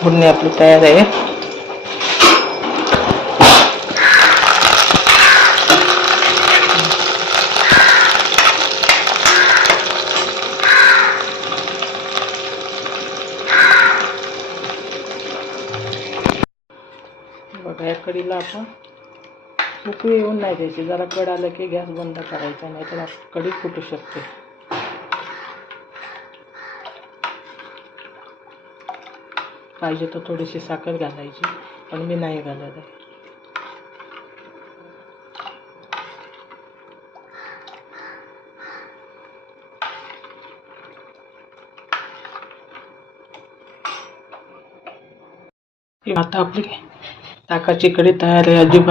फोडणी आपली तयार आहे. बघा या कढीला आपण उकळी येऊन नाही द्यायची. जरा कड आलं की गॅस बंद करायचा, नाही तर कढी फुटू शकते. पाहिजे तर थोडीशी साखर घालायची, पण मी नाही घालत आहे. आता आपली ताकाची कढी तयार आहे. अजिबात